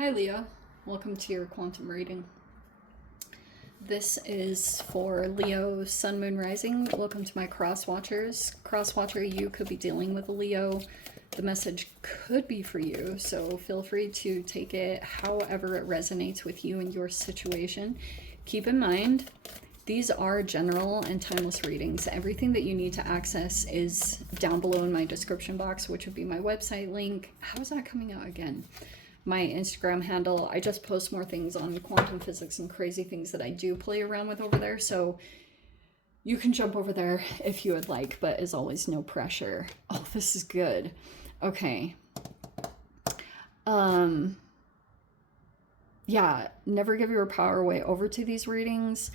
Hi Leah, welcome to your quantum reading. This is for Leo Sun Moon Rising. Welcome to my cross watchers. Cross watcher, you could be dealing with a Leo. The message could be for you, so feel free to take it however it resonates with you and your situation. Keep in mind, these are general and timeless readings. Everything that you need to access is down below in my description box, which would be my website link. How is that coming out again? My Instagram handle. I just post more things on quantum physics and crazy things that I do play around with over there, so you can jump over there if you would like, but as always, no pressure. Oh, this is good. Okay. Yeah, never give your power away over to these readings.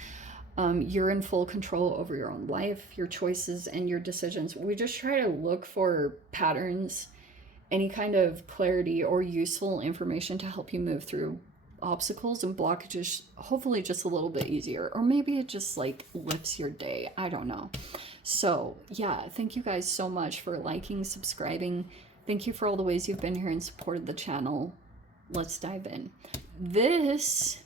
You're in full control over your own life, your choices, and your decisions. We just try to look for patterns, any kind of clarity or useful information to help you move through obstacles and blockages, hopefully just a little bit easier, or maybe it just like lifts your day. I don't know. So yeah, thank you guys so much for liking, subscribing. Thank you for all the ways you've been here and supported the channel. Let's dive in. This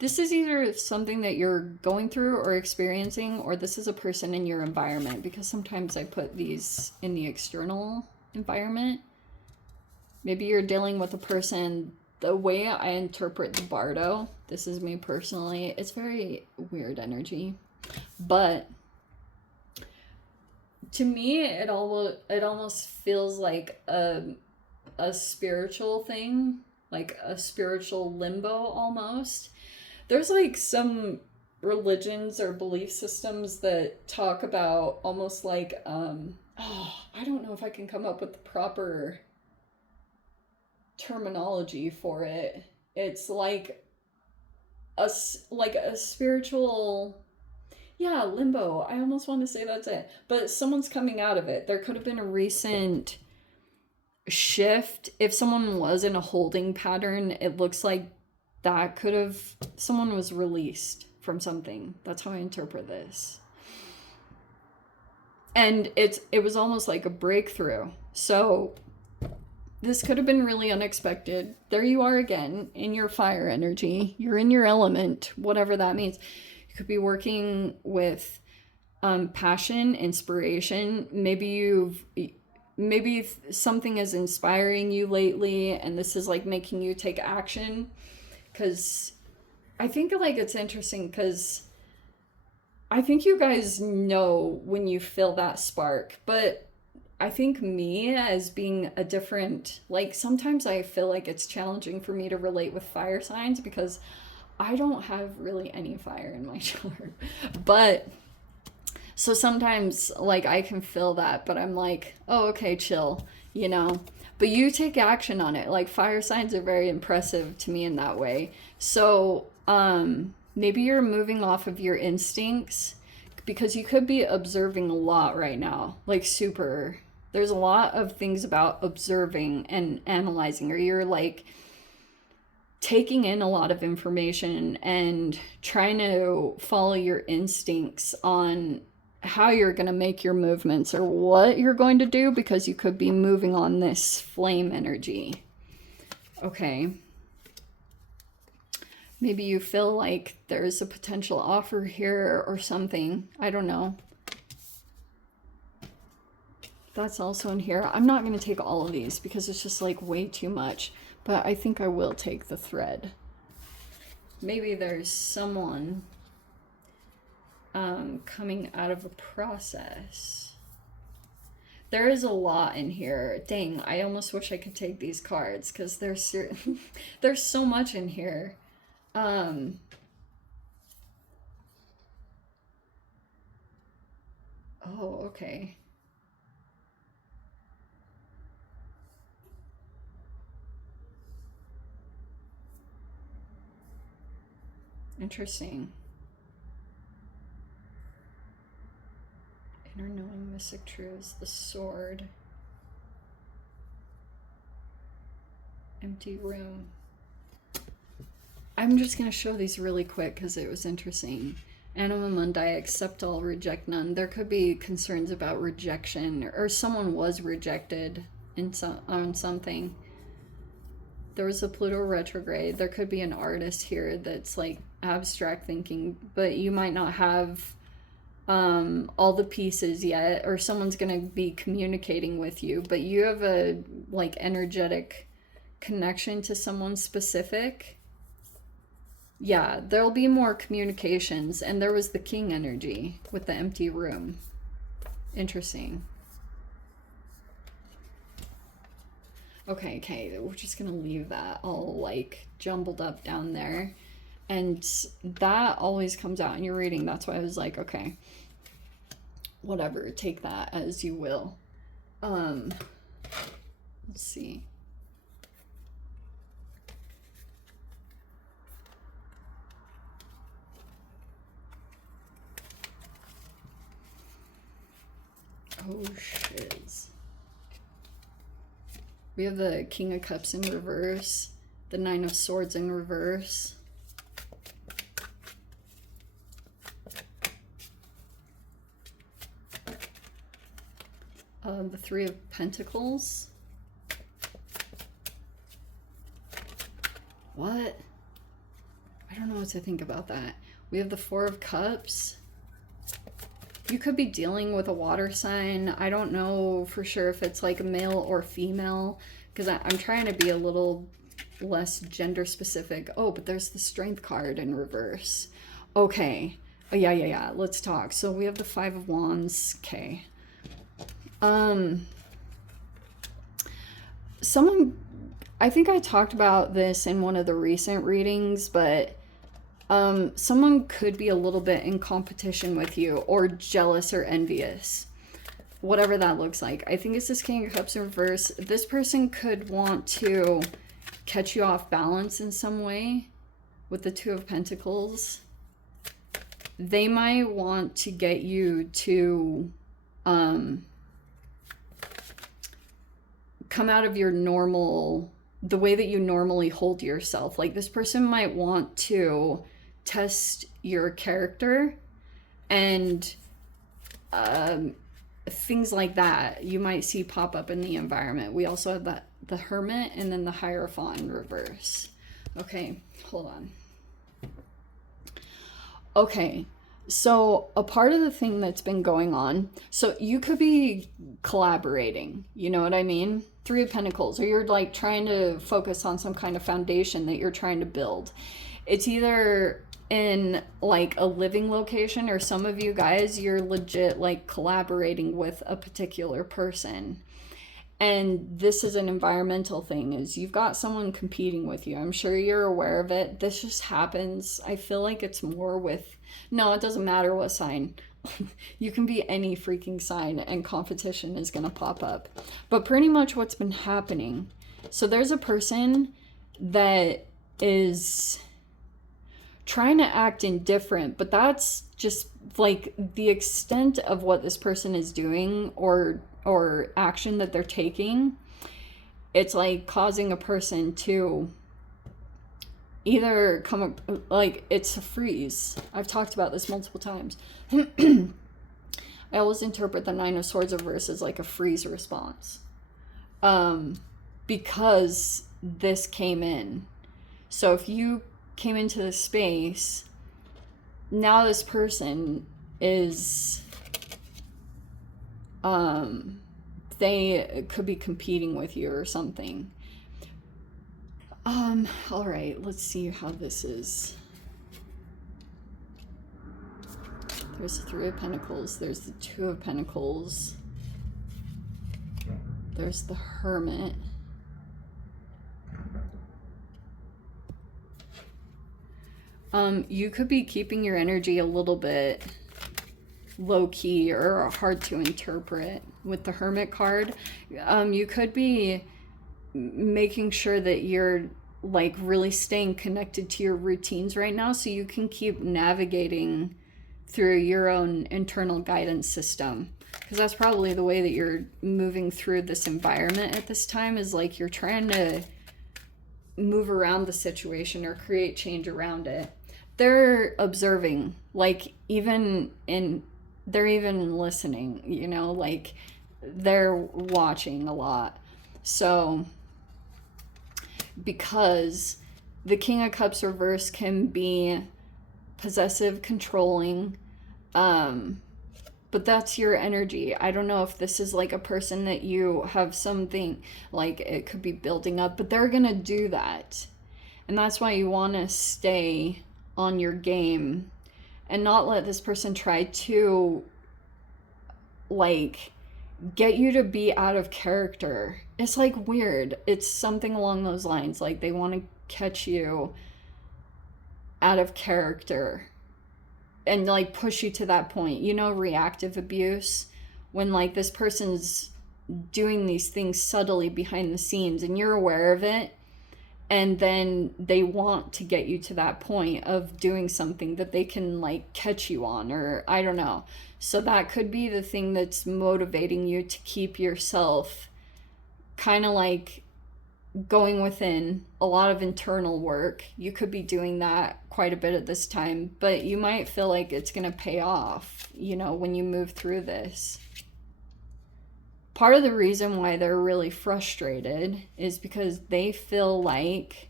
is either something that you're going through or experiencing, or this is a person in your environment, because sometimes I put these in the external environment. Maybe you're dealing with a person. The way I interpret the bardo, this is me personally, it's very weird energy, but to me it almost feels like a spiritual thing, like a spiritual limbo almost. There's like some religions or belief systems that talk about almost like I don't know if I can come up with the proper terminology for it. It's like a spiritual, yeah, limbo. I almost want to say that's it, but someone's coming out of it. There could have been a recent shift. If someone was in a holding pattern, it looks like that could have, someone was released from something. That's how I interpret this. And it was almost like a breakthrough. So this could have been really unexpected. There you are again in your fire energy. You're in your element, whatever that means. You could be working with passion, inspiration. Maybe something is inspiring you lately, and this is like making you take action. Because I think like it's interesting because I think you guys know when you feel that spark, but I think me as being a different, like sometimes I feel like it's challenging for me to relate with fire signs because I don't have really any fire in my chart. But so sometimes like I can feel that, but I'm like, oh, okay, chill, you know. But you take action on it. Like fire signs are very impressive to me in that way. So maybe you're moving off of your instincts because you could be observing a lot right now, like super. There's a lot of things about observing and analyzing, or you're like taking in a lot of information and trying to follow your instincts on how you're going to make your movements or what you're going to do, because you could be moving on this flame energy. Okay. Maybe you feel like there's a potential offer here or something. I don't know. That's also in here. I'm not going to take all of these because it's just like way too much, but I think I will take the thread. Maybe there's someone coming out of a process. There is a lot in here. Dang, I almost wish I could take these cards because there's there's so much in here. Oh, okay. Interesting. Inner knowing mystic truths, the sword, empty room. I'm just going to show these really quick because it was interesting. Anima mundi, accept all, reject none. There could be concerns about rejection, or someone was rejected in on something. There was a Pluto retrograde. There could be an artist here that's like abstract thinking, but you might not have all the pieces yet, or someone's gonna be communicating with you, but you have a like energetic connection to someone specific. Yeah, there'll be more communications. And there was the king energy with the empty room. Interesting. Okay, we're just gonna leave that all like jumbled up down there. And that always comes out in your reading. That's why I was like, okay, whatever, take that as you will. Let's see. Oh, shiz. We have the King of Cups in reverse, the Nine of Swords in reverse. The Three of Pentacles. What? I don't know what to think about that. We have the Four of Cups. You could be dealing with a water sign. I don't know for sure if it's like a male or female, because I'm trying to be a little less gender specific. Oh, but there's the Strength card in reverse. Okay. Oh, yeah. Let's talk. So we have the Five of Wands. Okay. Someone, I think I talked about this in one of the recent readings, but someone could be a little bit in competition with you, or jealous or envious, whatever that looks like. I think it's this King of Cups in reverse. This person could want to catch you off balance in some way with the Two of Pentacles. They might want to get you to come out of your normal, the way that you normally hold yourself. Like, this person might want to test your character and things like that you might see pop up in the environment. We also have that, the Hermit, and then the Hierophant in reverse. Okay, hold on. Okay, so a part of the thing that's been going on, so you could be collaborating, you know what I mean? Three of Pentacles, or you're like trying to focus on some kind of foundation that you're trying to build. It's either in like a living location, or some of you guys, you're legit like collaborating with a particular person. And this is an environmental thing, is you've got someone competing with you. I'm sure you're aware of it. This just happens. I feel like it's more with, no, it doesn't matter what sign. You can be any freaking sign and competition is going to pop up. But pretty much what's been happening. So there's a person that is trying to act indifferent, but that's just like the extent of what this person is doing, or action that they're taking. It's like causing a person to either come up, like, it's a freeze. I've talked about this multiple times. I always interpret the Nine of Swords reverse as like a freeze response, because this came in. So if you came into the space, now this person is they could be competing with you or something. All right, let's see how this is. There's the Three of Pentacles, there's the Two of Pentacles, there's the Hermit. You could be keeping your energy a little bit low-key or hard to interpret with the Hermit card. You could be making sure that you're like really staying connected to your routines right now, so you can keep navigating through your own internal guidance system, because that's probably the way that you're moving through this environment at this time, is like you're trying to move around the situation or create change around it. They're observing, like, they're even listening, you know, like they're watching a lot. So because the King of Cups reverse can be possessive, controlling, but that's your energy. I don't know if this is like a person that you have something, like it could be building up, but they're gonna do that. And that's why you want to stay on your game and not let this person try to, like, get you to be out of character. It's like weird. It's something along those lines. Like they want to catch you out of character and like push you to that point. You know, reactive abuse, when like this person's doing these things subtly behind the scenes and you're aware of it, and then they want to get you to that point of doing something that they can like catch you on, or I don't know. So that could be the thing that's motivating you to keep yourself kind of like going within, a lot of internal work. You could be doing that quite a bit at this time, but you might feel like it's going to pay off, you know, when you move through this. Part of the reason why they're really frustrated is because they feel like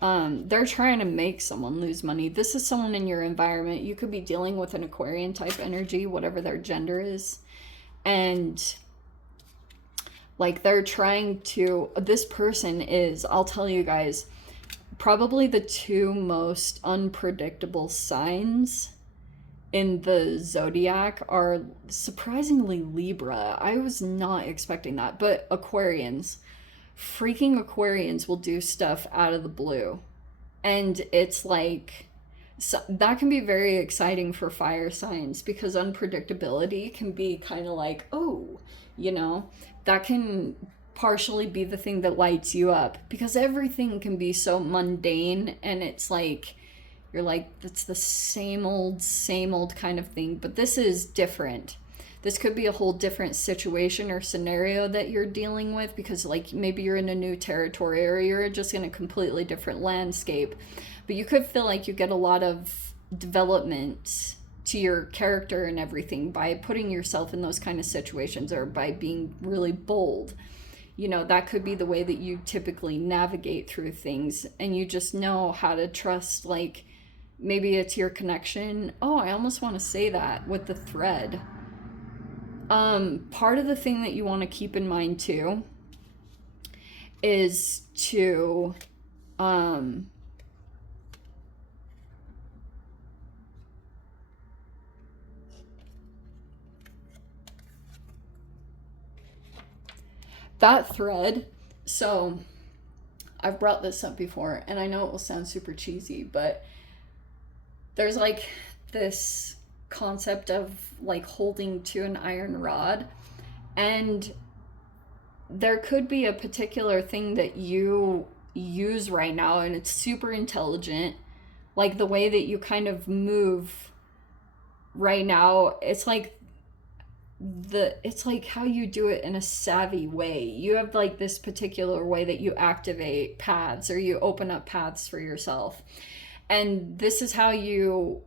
they're trying to make someone lose money. This is someone in your environment. You could be dealing with an Aquarian type energy, whatever their gender is. And like they're trying to, this person is, I'll tell you guys, probably the two most unpredictable signs in the zodiac are surprisingly Libra. I was not expecting that, but Aquarians. Freaking Aquarians will do stuff out of the blue. And it's like, so that can be very exciting for fire signs, because unpredictability can be kind of like, oh, you know, that can partially be the thing that lights you up, because everything can be so mundane and it's like, you're like, it's the same old kind of thing. But this is different. This could be a whole different situation or scenario that you're dealing with, because like maybe you're in a new territory or you're just in a completely different landscape. But you could feel like you get a lot of development to your character and everything by putting yourself in those kind of situations, or by being really bold. You know, that could be the way that you typically navigate through things, and you just know how to trust, like, maybe it's your connection. Oh, I almost want to say that with the thread. Part of the thing that you want to keep in mind too is to that thread. So I've brought this up before, and I know it will sound super cheesy, but there's like this concept of like holding to an iron rod, and there could be a particular thing that you use right now, and it's super intelligent, like the way that you kind of move right now. It's like how you do it in a savvy way. You have like this particular way that you activate paths, or you open up paths for yourself, and this is how you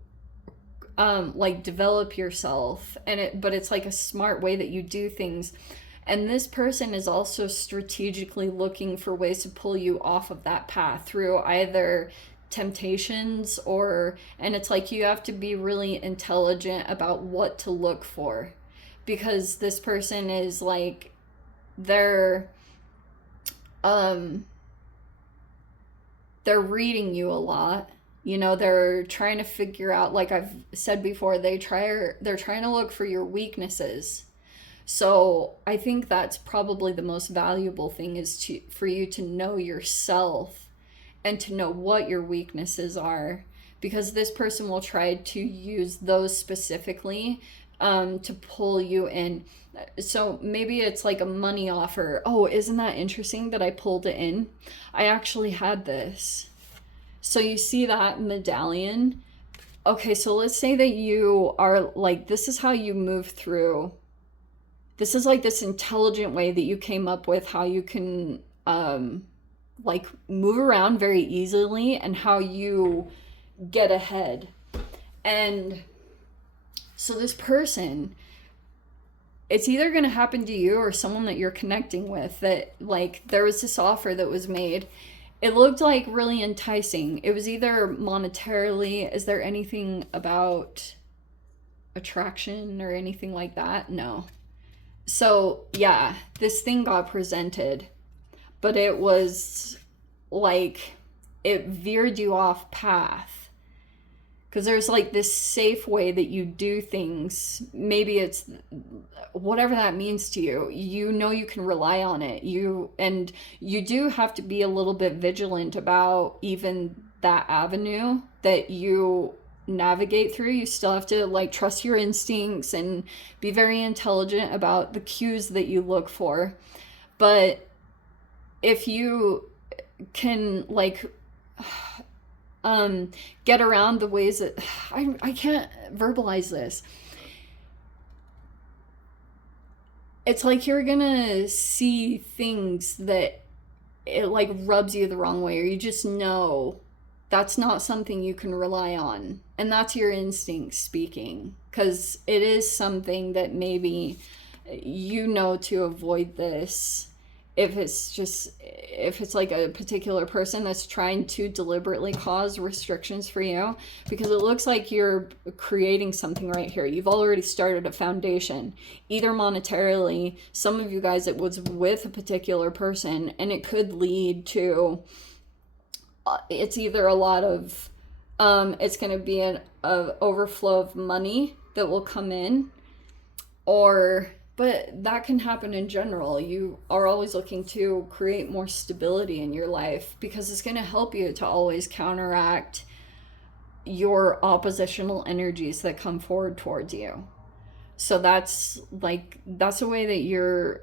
like develop yourself. But it's like a smart way that you do things. And this person is also strategically looking for ways to pull you off of that path through either temptations and it's like you have to be really intelligent about what to look for, because this person is like, they're reading you a lot. You know, they're trying to figure out, like I've said before, they're trying to look for your weaknesses. So I think that's probably the most valuable thing, is for you to know yourself and to know what your weaknesses are, because this person will try to use those specifically to pull you in. So maybe it's like a money offer. Oh, isn't that interesting that I pulled it in? I actually had this. So you see that medallion? Okay, so let's say that you are like, this is how you move through. This is like this intelligent way that you came up with, how you can like move around very easily and how you get ahead. And so this person, it's either going to happen to you or someone that you're connecting with, that like there was this offer that was made, it looked like really enticing. It was either monetarily, is there anything about attraction or anything like that? No. So, yeah, this thing got presented, but it was like it veered you off path. Because there's like this safe way that you do things. Maybe it's whatever that means to you. You know you can rely on it. You do have to be a little bit vigilant about even that avenue that you navigate through. You still have to like trust your instincts and be very intelligent about the cues that you look for. But if you can like get around the ways that I can't verbalize this. It's like you're gonna see things that it like rubs you the wrong way, or you just know that's not something you can rely on, and that's your instinct speaking, because it is something that maybe you know to avoid this. If it's like a particular person that's trying to deliberately cause restrictions for you, because it looks like you're creating something right here. You've already started a foundation, either monetarily. Some of you guys, it was with a particular person, and it could lead to, it's either a lot of, it's going to be an overflow of money that will come in, but that can happen in general. You are always looking to create more stability in your life, because it's going to help you to always counteract your oppositional energies that come forward towards you. So that's a way that you're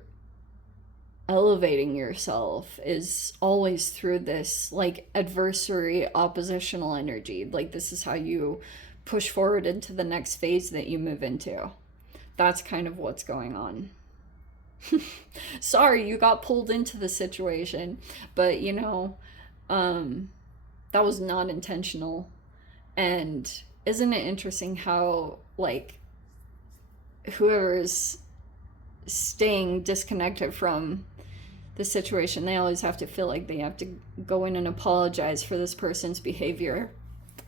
elevating yourself, is always through this like adversary oppositional energy. Like this is how you push forward into the next phase that you move into. That's kind of what's going on. Sorry you got pulled into the situation, but that was not intentional. And isn't it interesting how like whoever's staying disconnected from the situation, they always have to feel like they have to go in and apologize for this person's behavior,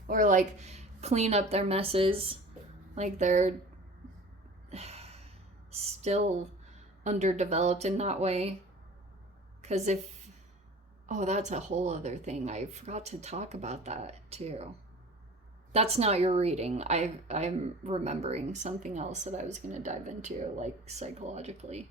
or like clean up their messes, like they're still underdeveloped in that way. Because that's a whole other thing. I forgot to talk about that too. That's not your reading. I'm remembering something else that I was going to dive into, like psychologically.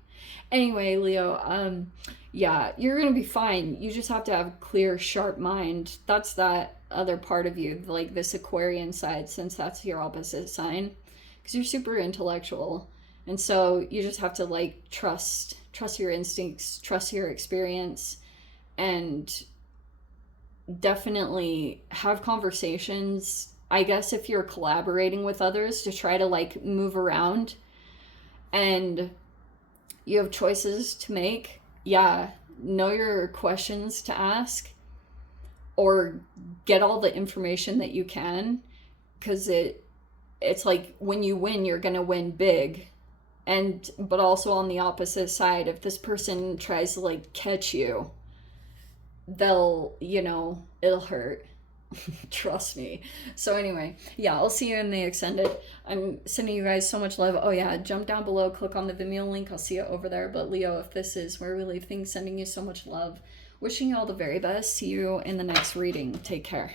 Anyway, Leo, yeah, you're going to be fine. You just have to have a clear, sharp mind. That's that other part of you, like this Aquarian side, since that's your opposite sign. Because you're super intellectual. And so you just have to like trust your instincts, trust your experience, and definitely have conversations. I guess if you're collaborating with others, to try to like move around and you have choices to make. Yeah, know your questions to ask, or get all the information that you can, because it's like when you win, you're gonna win big. But also on the opposite side, if this person tries to like catch you, it'll hurt. Trust me. So anyway, yeah, I'll see you in the extended. I'm sending you guys so much love. Oh yeah, jump down below, click on the Vimeo link. I'll see you over there. But Leo, if this is where we leave things, sending you so much love. Wishing you all the very best. See you in the next reading. Take care.